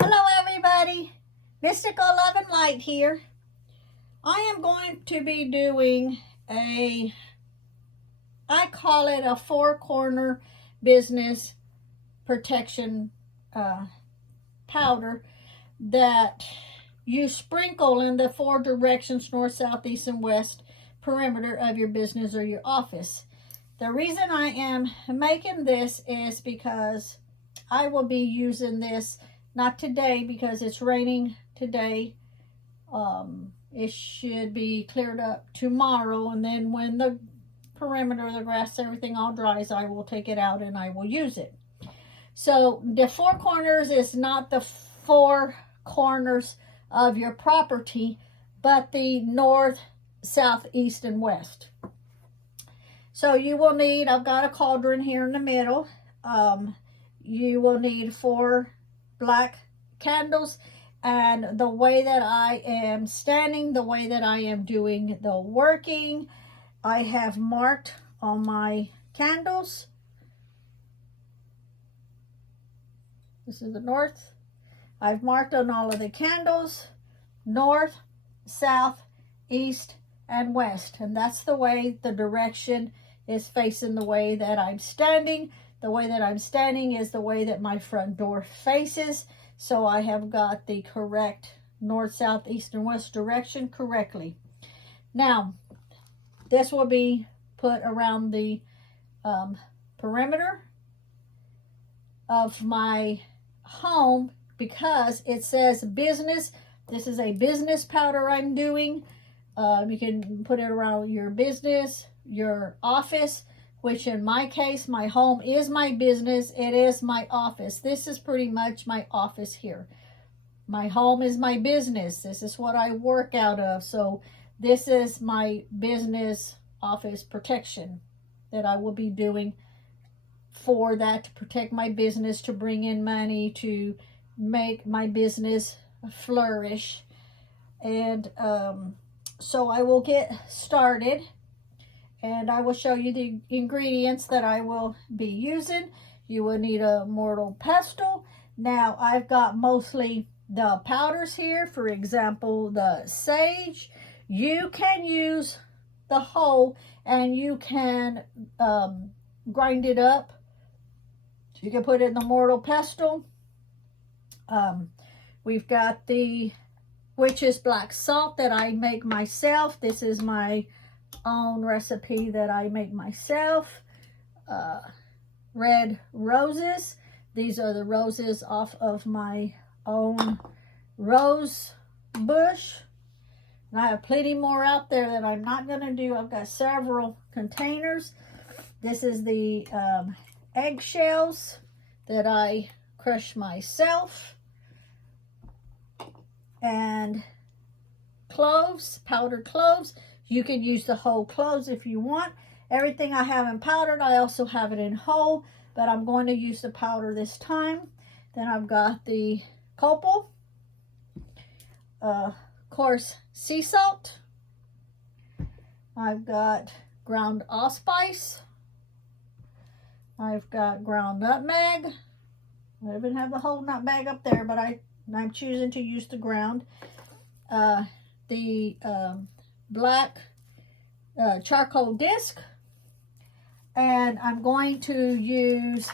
Hello everybody, Mystical Love and Light here. I am going to be doing I call it a four-corner business protection powder that you sprinkle in the four directions, north, south, east, and west perimeter of your business or your office. The reason I am making this is because I will be using this, not today because it's raining today. It should be cleared up tomorrow, and then when the perimeter, the grass, everything all dries, I will take it out and I will use it. So the four corners is not the four corners of your property, but the north, south, east, and west. So you will need, I've got a cauldron here in the middle. You will need 4 black candles, and the way that I am standing, the way that I am doing the working, I have marked on my candles. This is the north. I've marked on all of the candles, north, south, east, and west. And that's the way the direction is facing the way that I'm standing. The way that I'm standing is the way that my front door faces. So I have got the correct north, south, east, and west direction correctly. Now, this will be put around the perimeter of my home because it says business. This is a business powder I'm doing. You can put it around your business, your office, which in my case, my home is my business. It is my office. This is pretty much my office here. My home is my business. This is what I work out of. So this is my business office protection that I will be doing for that, to protect my business, to bring in money, to make my business flourish. And so I will get started, and I will show you the ingredients that I will be using. You will need a mortar pestle. Now I've got mostly the powders here. For example, the sage. You can use the whole, and you can grind it up. You can put it in the mortar pestle. We've got the Witch's black salt that I make myself. This is my own recipe that I make myself. Red roses. These are the roses off of my own rose bush. And I have plenty more out there that I'm not going to do. I've got several containers. This is the eggshells that I crush myself. And cloves, powdered cloves. You can use the whole cloves if you want. Everything I have in powdered, I also have it in whole, but I'm going to use the powder this time. Then I've got the copal, coarse sea salt. I've got ground allspice. I've got ground nutmeg. I even have the whole nutmeg up there, but I'm choosing to use the ground. The black charcoal disc. And I'm going to use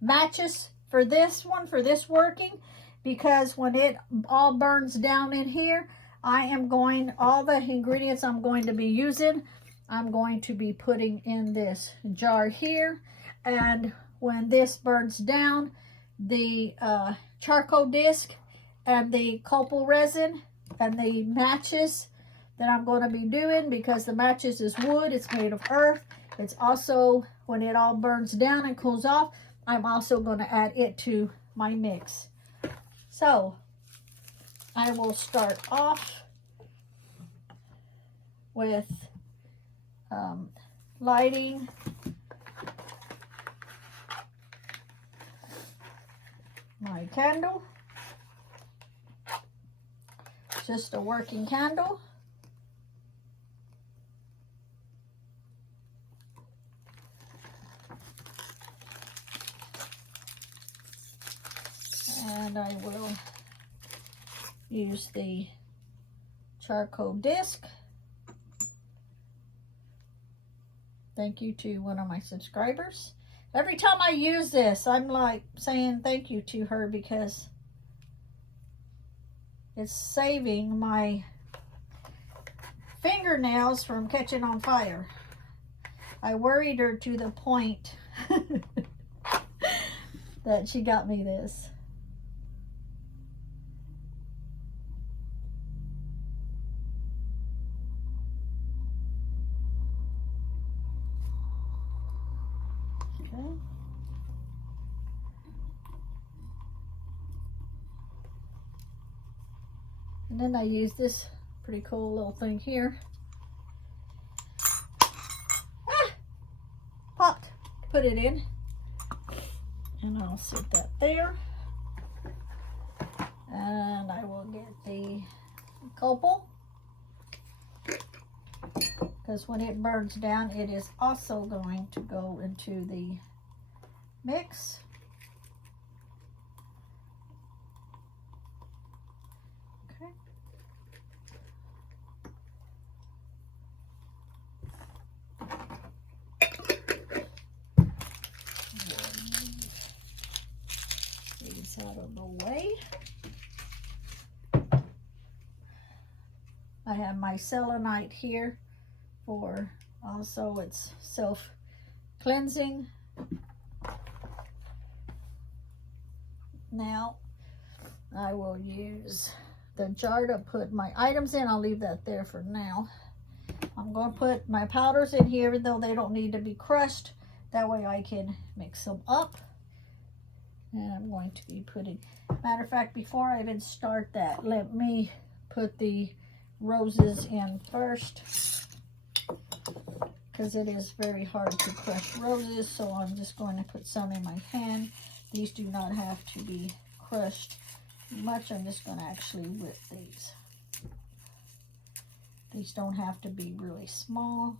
matches for this one, for this working, because when it all burns down in here, all the ingredients I'm going to be using, I'm going to be putting in this jar here. And when this burns down, the charcoal disc and the copal resin and the matches that I'm going to be doing, because the matches is wood, it's made of earth. It's also, when it all burns down and cools off, I'm also going to add it to my mix. So I will start off with lighting my candle. Just a working candle. And I will use the charcoal disc. Thank you to one of my subscribers. Every time I use this, I'm like saying thank you to her because it's saving my fingernails from catching on fire. I worried her to the point that she got me this. Okay. And then I use this pretty cool little thing here. Popped. Put it in. And I'll sit that there. And I will get the copal. Because when it burns down, it is also going to go into the mix. Okay. These out of the way. I have my selenite here for also its self-cleansing. Now I will use the jar to put my items in. I'll leave that there for now. I'm going to put my powders in here, though they don't need to be crushed. That way I can mix them up. And I'm going to be putting, matter of fact, before I even start that, let me put the roses in first, because it is very hard to crush roses. So I'm just going to put some in my hand. These do not have to be crushed much. I'm just going to actually whip these. These don't have to be really small.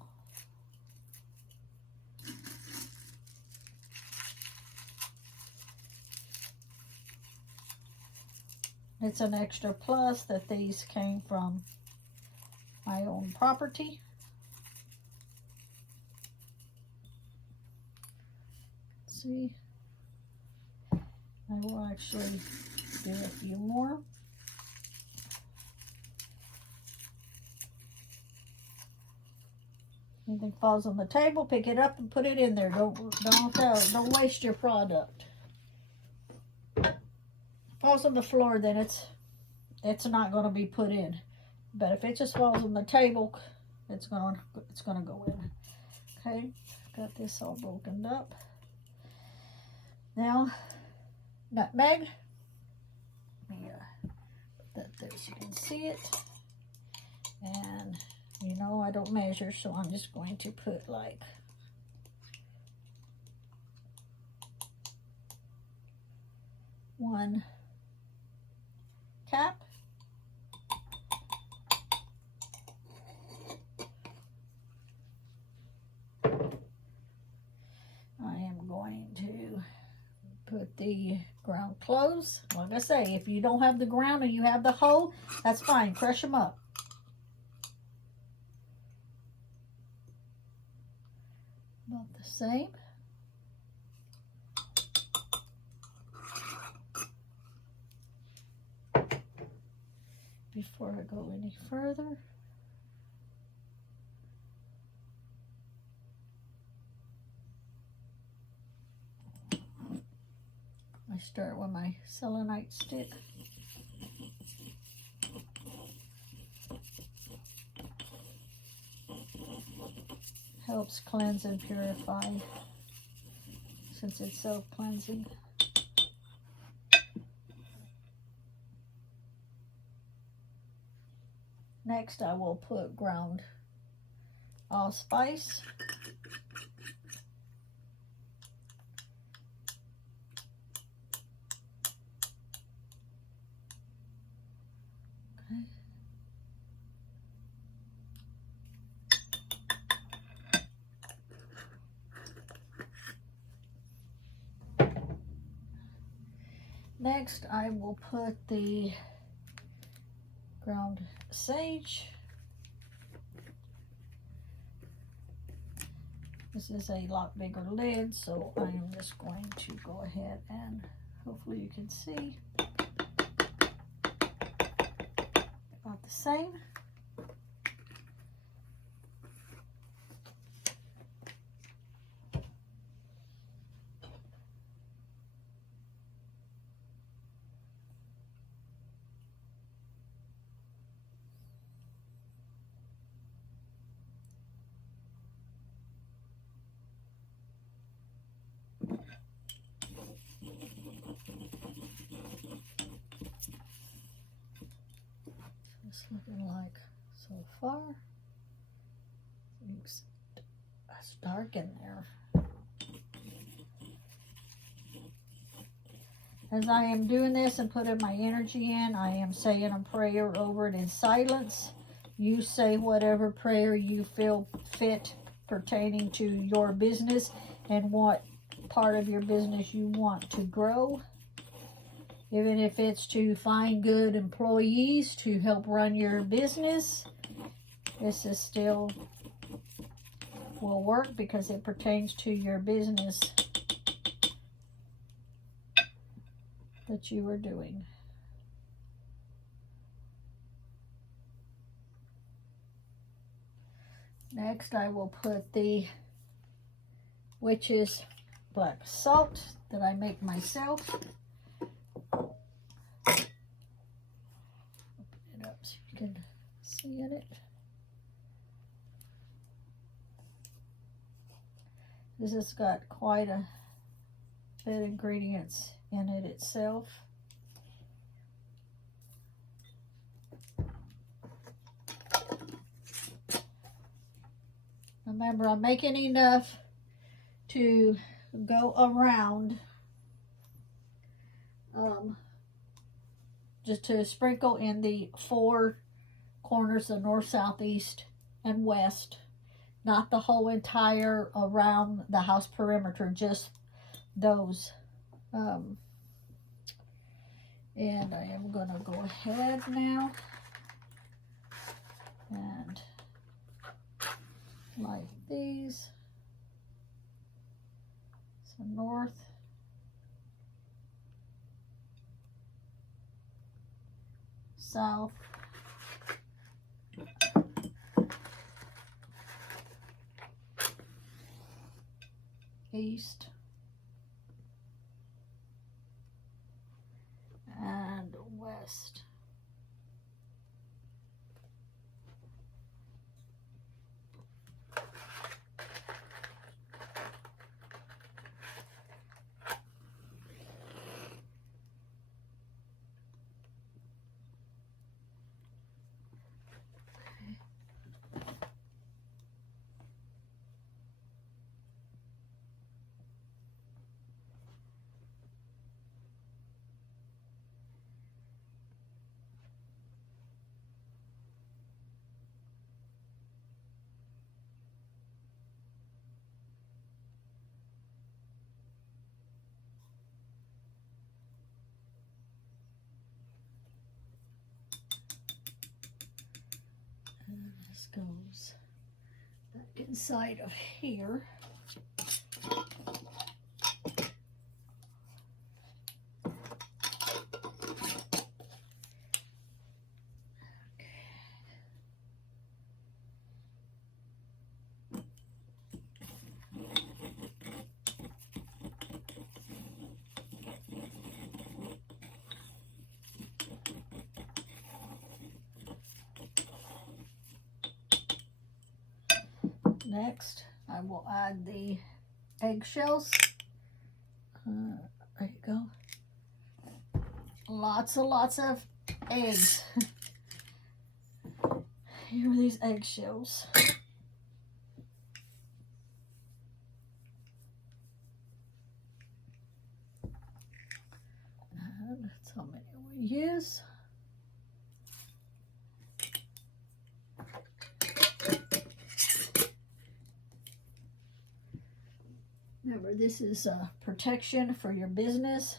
It's an extra plus that these came from my own property. Let's see. I will actually do a few more. Anything falls on the table, pick it up and put it in there. Don't waste your product. Falls on the floor, then it's not going to be put in. But if it just falls on the table, it's going to go in. Okay, got this all broken up. Now, nutmeg. Let me put that there so you can see it. And you know I don't measure, so I'm just going to put like one cap. I am going to put the ground cloves. Like I say, if you don't have the ground and you have the whole, that's fine. Crush them up. About the same. Before I go any further, I start with my selenite stick. Helps cleanse and purify since it's self-cleansing. Next, I will put ground allspice. Okay. Next, I will put the ground sage. This is a lot bigger lid, so I am just going to go ahead and hopefully you can see about the same. It's looking like so far. It's dark in there. As I am doing this and putting my energy in, I am saying a prayer over it in silence. You say whatever prayer you feel fit pertaining to your business and what part of your business you want to grow. Even if it's to find good employees to help run your business, this is still will work because it pertains to your business that you are doing. Next, I will put the Witch's black salt that I make myself. Open it up so you can see it. This has got quite a bit of ingredients in it itself. Remember, I'm making enough to go around, just to sprinkle in the 4 corners of north, south, east, and west. Not the whole entire around the house perimeter, just those. And I am going to go ahead now and light these. So north, south, east, and west. This goes back inside of here. Next, I will add the eggshells. There you go. Lots of eggs. Here are these eggshells. And that's how many we use. Remember, this is protection for your business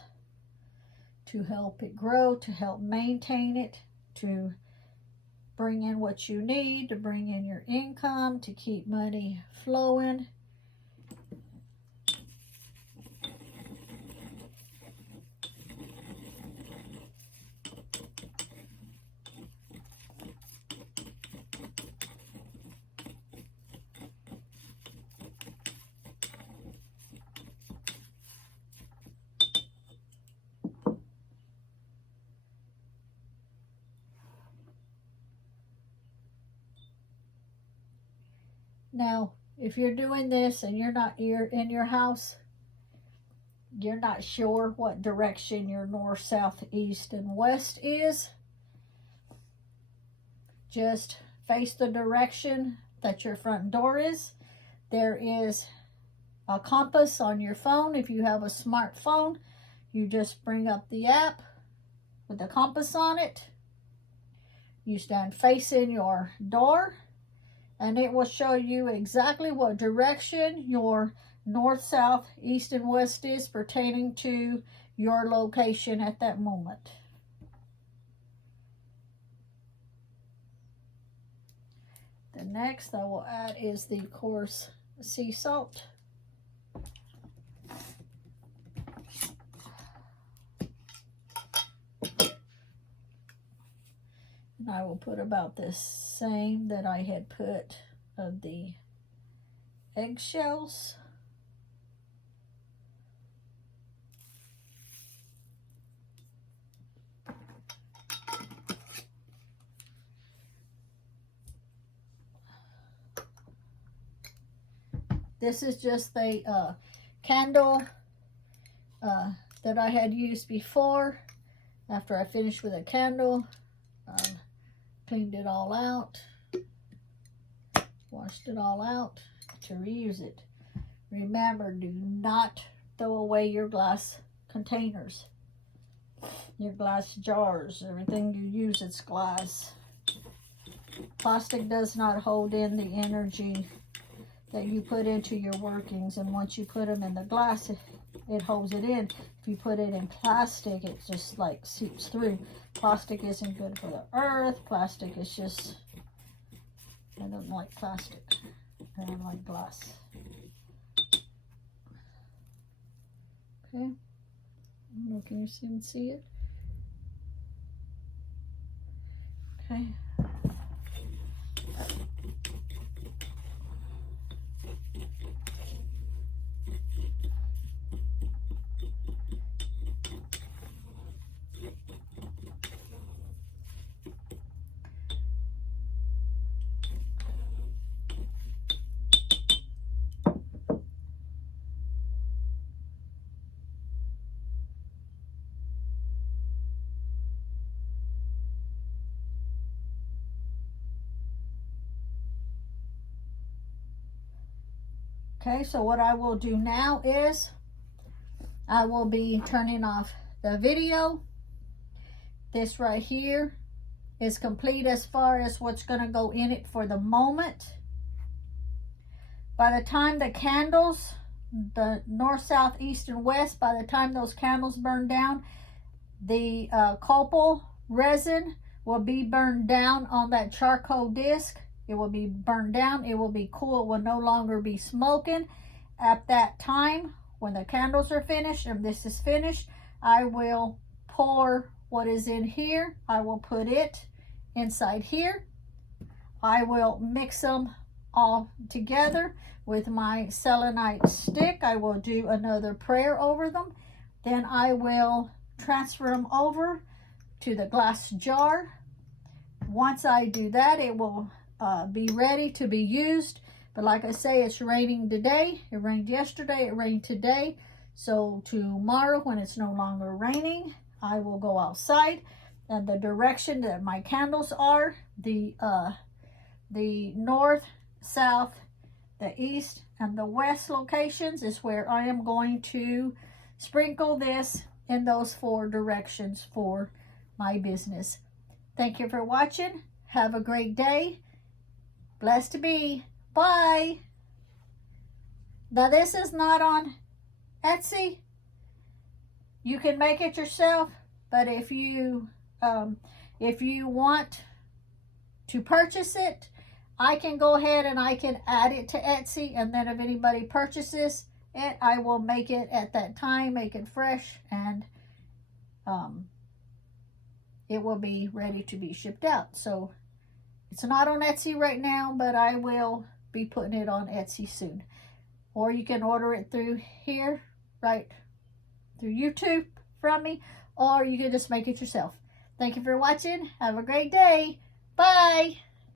to help it grow, to help maintain it, to bring in what you need, to bring in your income, to keep money flowing. Now, if you're doing this and you're in your house, you're not sure what direction your north, south, east, and west is, just face the direction that your front door is. There is a compass on your phone. If you have a smartphone, you just bring up the app with the compass on it. You stand facing your door, and it will show you exactly what direction your north, south, east, and west is pertaining to your location at that moment. The next I will add is the Coarse Sea Salt. And I will put about the same that I had put of the eggshells. This is just the candle that I had used before. After I finished with a candle, cleaned it all out, washed it all out to reuse it. Remember, do not throw away your glass containers, your glass jars. Everything you use, it's glass. Plastic does not hold in the energy that you put into your workings, and once you put them in the glass, it holds it in. If you put it in plastic, it just like seeps through. Plastic isn't good for the earth. Plastic is just, I don't like plastic. I don't like glass. Okay. I don't know, can you see it? Okay. Okay, so what I will do now is I will be turning off the video. This right here is complete as far as what's going to go in it for the moment. By the time the candles, the north, south, east, and west, by the time those candles burn down, the copal resin will be burned down on that charcoal disc. It will be burned down. It will be cool. It will no longer be smoking. At that time, when the candles are finished and this is finished, I will pour what is in here. I will put it inside here. I will mix them all together with my selenite stick. I will do another prayer over them. Then I will transfer them over to the glass jar. Once I do that, it will be ready to be used. But like I say, it's raining today. It rained yesterday. It rained today. So tomorrow, when it's no longer raining, I will go outside, and the direction that my candles are, the north, south, the east, and the west locations is where I am going to sprinkle this in those 4 directions for my business. Thank you for watching. Have a great day. Blessed to be. Bye. Now this is not on Etsy. You can make it yourself, But if you want to purchase it, I can go ahead and I can add it to Etsy, and then if anybody purchases it, I will make it at that time, make it fresh, and it will be ready to be shipped out. So it's not on Etsy right now, but I will be putting it on Etsy soon. Or you can order it through here, right through YouTube from me, or you can just make it yourself. Thank you for watching. Have a great day. Bye.